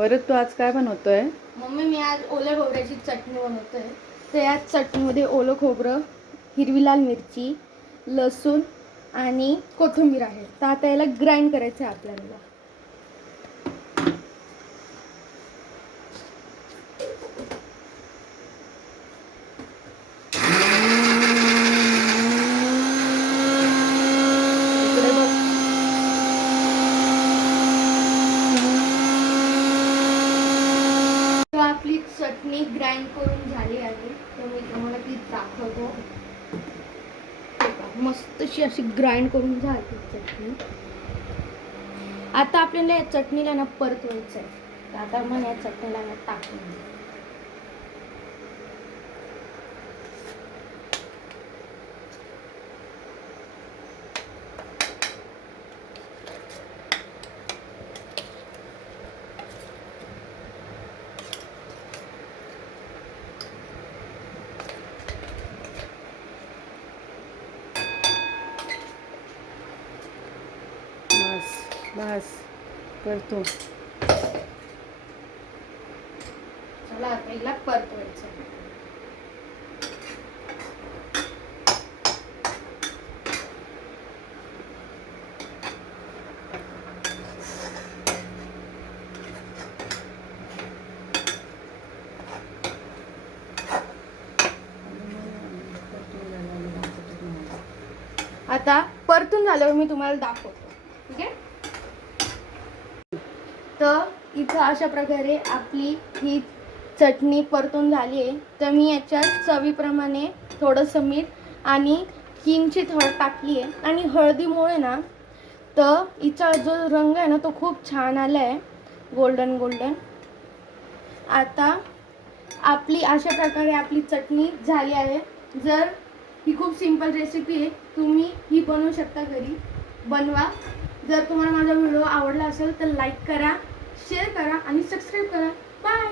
वरद तू आज काय बनवतोय? मम्मी मी आज ओल्या खोबऱ्याची चटणी बनवतोय. तर या चटणीमध्ये ओलं खोबरं, हिरवी लाल मिरची, लसूण आणि कोथिंबीर आहे. तर आता याला ग्राइंड करायचं आहे आपल्याला. इकडे बघ. तर आपली चटणी ग्राइंड करून झाली आहे. तर मी तुम्हाला ती दाखवतो. मस्तशी अशी ग्राइंड करून झाली चटणी. आता आपल्याला या चटणीला ना परतवायचं आहे. तर आता मग या चटणीला ना टाकून देऊ. बस करतो. चला आता हिला परतवायचं. आता परतून झाल्यावर मी तुम्हाला दाखवतो. ठीक आहे. तर इथं अशा प्रकारे आपली ही चटणी परतून झाली आहे. तर मी याच्यात चवीप्रमाणे थोडंसं मीठ आणि किंचित हळद टाकली आहे. आणि हळदीमुळे ना तर हिचा जो रंग आहे ना तो खूप छान आला आहे, गोल्डन गोल्डन. आता आपली अशा प्रकारे आपली चटणी झाली आहे. जर ही खूप सिंपल रेसिपी आहे, तुम्ही ही बनवू शकता घरी. बनवा. जर तुम्हाला माझा व्हिडिओ आवडला असेल तर लाईक करा, शेअर करा आणि सबस्क्राईब करा. बाय.